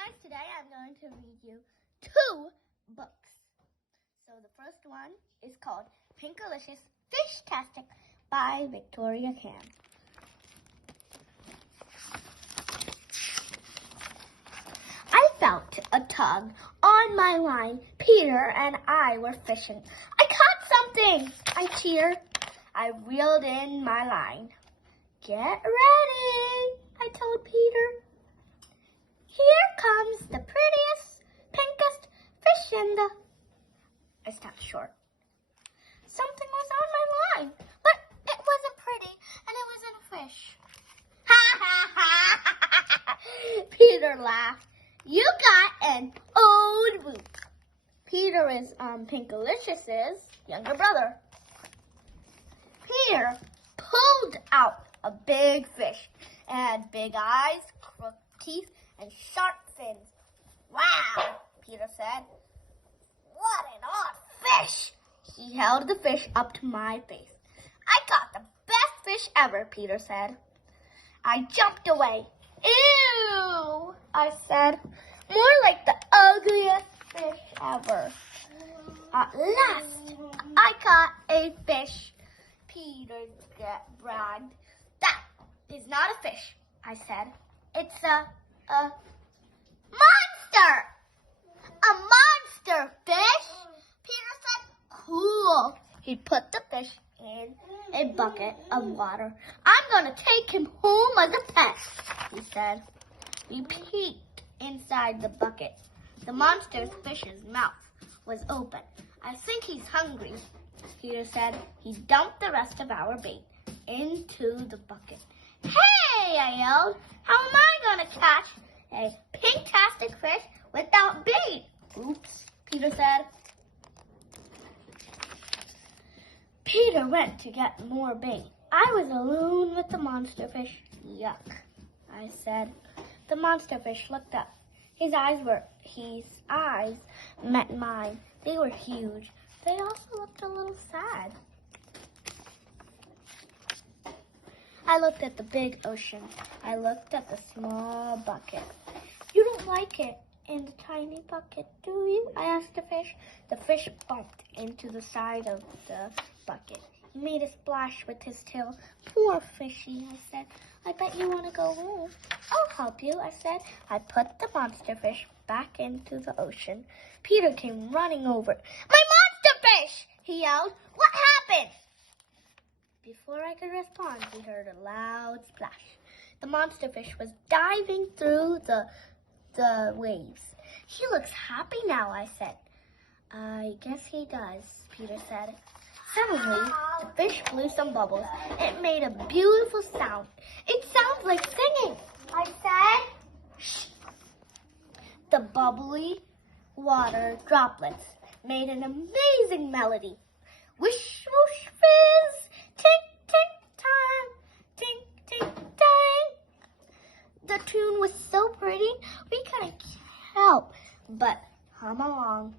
guys, today I'm going to read you 2 books. So the first one is called Pinkalicious Fishtastic by Victoria Kann. I felt a tug on my line. Peter and I were fishing. I caught something! I cheered. I reeled in my line. Get ready, I told Peter. Here comes the prettiest, pinkest fish in the... I stopped short. Something was on my line, but it wasn't pretty and it wasn't a fish. Ha ha ha! Peter laughed. You got an old boot. Peter is Pinkalicious's younger brother. Peter pulled out a big fish. It had big eyes, crooked teeth, and sharp fins. Wow, Peter said. What an odd fish. He held the fish up to my face. I caught the best fish ever, Peter said. I jumped away. Ew, I said. More like the ugliest fish ever. At last, I caught a fish. Peter bragged. That is not a fish, I said. It's a monster! A monster fish? Peter said, cool. He put the fish in a bucket of water. I'm going to take him home as a pet, he said. We peeked inside the bucket. The monster fish's mouth was open. I think he's hungry, Peter said. He dumped the rest of our bait into the bucket. Hey, I yelled. How am I going to catch a pinktastic fish without bait? Oops, Peter said. Peter went to get more bait. I was alone with the monster fish. Yuck, I said. The monster fish looked up. His eyes met mine. They were huge. They also looked a little sad. I looked at the big ocean. I looked at the small bucket. You don't like it in the tiny bucket, do you? I asked the fish. The fish bumped into the side of the bucket. He made a splash with his tail. Poor fishy, I said. I bet you want to go home. I'll help you, I said. I put the monster fish back into the ocean. Peter came running over. My monster fish! He yelled. What happened? Before I could respond, we heard a loud splash. The monster fish was diving through the waves. He looks happy now, I said. I guess he does, Peter said. Suddenly, the fish blew some bubbles. It made a beautiful sound. It sounds like singing, I said. Shh. The bubbly water droplets made an amazing melody. Wish, whoosh, fizz, tink, tink, time, tink, tink, time. The tune was so pretty, we couldn't help but hum along.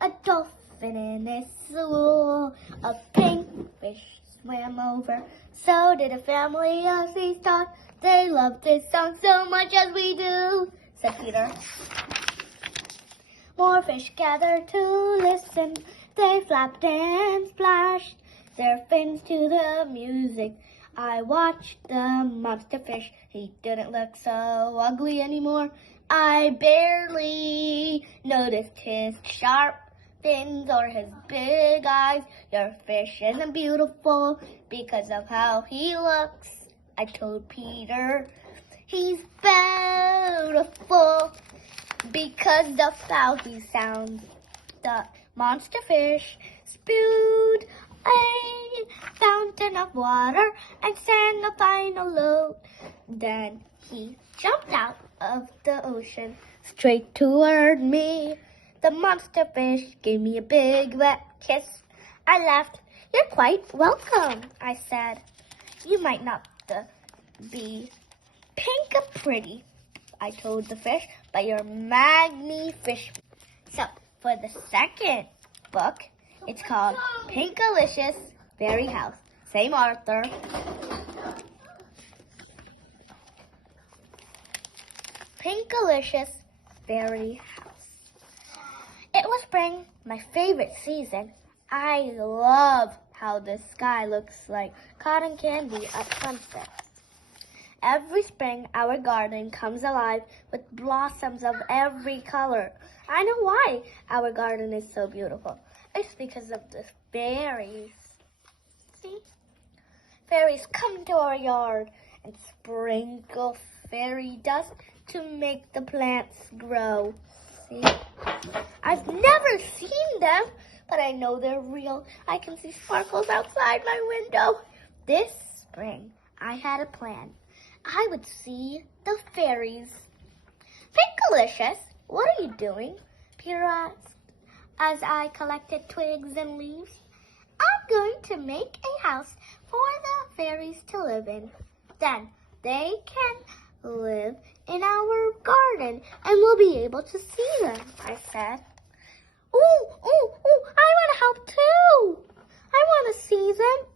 A dolphin in a school, a pink fish swam over. So did a family of sea stars. They love this song so much as we do, said Peter. More fish gathered to listen. They flapped and splashed their fins to the music. I watched the monster fish. He didn't look so ugly anymore. I barely noticed his sharp fins or his big eyes. Your fish isn't beautiful because of how he looks, I told Peter. He's beautiful because of how he sounds. The monster fish spewed a fountain of water and sang a final note. Then he jumped out of the ocean straight toward me. The monster fish gave me a big wet kiss. I laughed. You're quite welcome, I said. You might not be pink or pretty, I told the fish, but you're magnificent. So, for the second book, it's called Pinkalicious Fairy House. Same author. Pinkalicious Fairy house. It was spring, my favorite season. I love how the sky looks like cotton candy at sunset. Every spring, our garden comes alive with blossoms of every color. I know why our garden is so beautiful. It's because of the fairies. See? Fairies come to our yard and sprinkle fairy dust to make the plants grow. See? I've never seen them, but I know they're real. I can see sparkles outside my window. This spring, I had a plan. I would see the fairies. Pinkalicious, what are you doing? Peter asked as I collected twigs and leaves. I'm going to make a house for the fairies to live in. Then they can live in our garden and we'll be able to see them, I said. Ooh, I want to help too. I want to see them.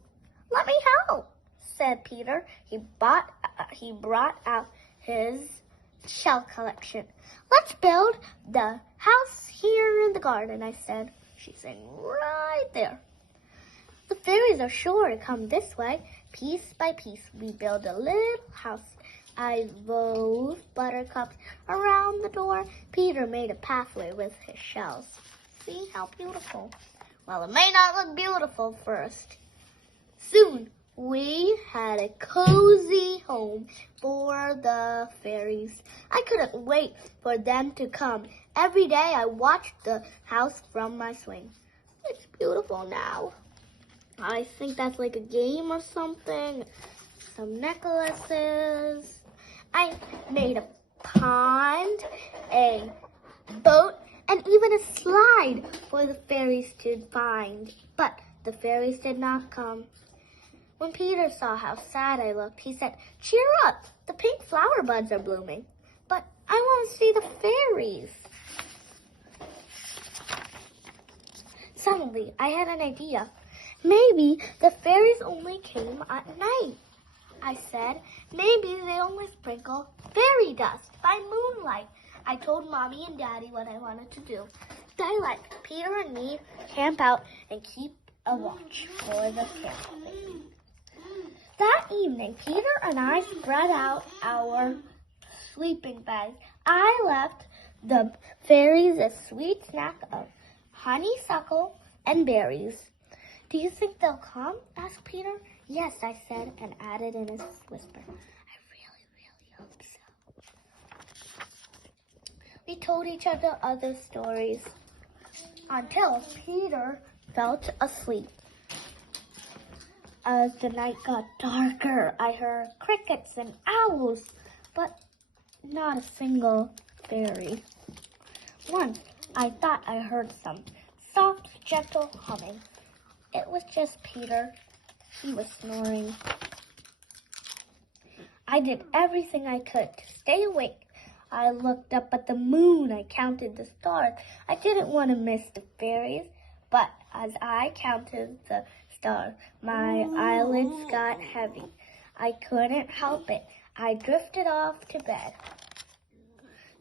Let me help, said Peter. He brought out his shell collection. Let's build the house here in the garden, I said. She's saying right there. The fairies are sure to come this way. Piece by piece, we build a little house. I wove buttercups around the door. Peter made a pathway with his shells. See how beautiful? Well, it may not look beautiful first. Soon, we had a cozy home for the fairies. I couldn't wait for them to come. Every day, I watched the house from my swing. It's beautiful now. I think that's like a game or something. Some necklaces. I made a pond, a boat, and even a slide for the fairies to find. But the fairies did not come. When Peter saw how sad I looked, he said, "Cheer up, the pink flower buds are blooming. But I want to see the fairies." Suddenly, I had an idea. Maybe the fairies only came at night. I said, maybe they only sprinkle fairy dust by moonlight. I told Mommy and Daddy what I wanted to do. They let Peter and me camp out and keep a watch for the fairies. That evening, Peter and I spread out our sleeping bags. I left the fairies a sweet snack of honeysuckle and berries. "Do you think they'll come?" asked Peter. "Yes," I said, and added in a whisper, "I really hope so." We told each other stories until Peter fell asleep. As the night got darker, I heard crickets and owls, but not a single fairy. Once, I thought I heard some soft, gentle humming. It was just Peter. He was snoring. I did everything I could to stay awake. I looked up at the moon. I counted the stars. I didn't want to miss the fairies, but as I counted the stars, my eyelids got heavy. I couldn't help it. I drifted off to bed.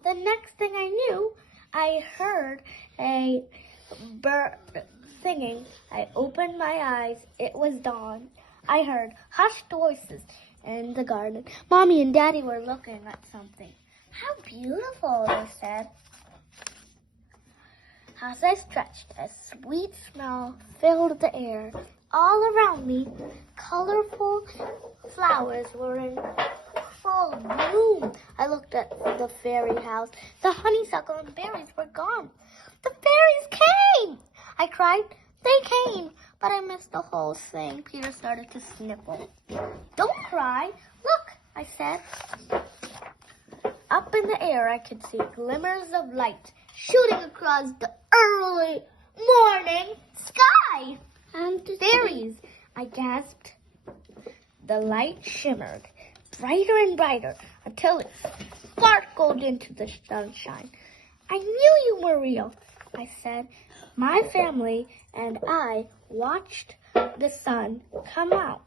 The next thing I knew, I heard a bird singing. I opened my eyes. It was dawn. I heard hushed voices in the garden. Mommy and Daddy were looking at something. "How beautiful," they said. As I stretched, a sweet smell filled the air. All around me, colorful flowers were in full bloom. I looked at the fairy house. The honeysuckle and berries were gone. "The fairies came!" I cried. "They came, but I missed the whole thing." Peter started to sniffle. "Don't cry. Look," I said. Up in the air, I could see glimmers of light shooting across the early morning sky. "And fairies," I gasped. The light shimmered brighter and brighter until it sparkled into the sunshine. "I knew you were real," I said. My family and I watched the sun come out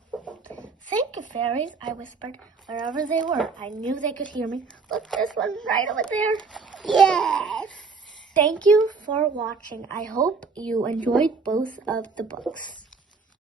Thank you, fairies, I whispered. Wherever they were, I knew they could hear me. Look, this one right over there. Yes! Thank you for watching. I hope you enjoyed both of the books.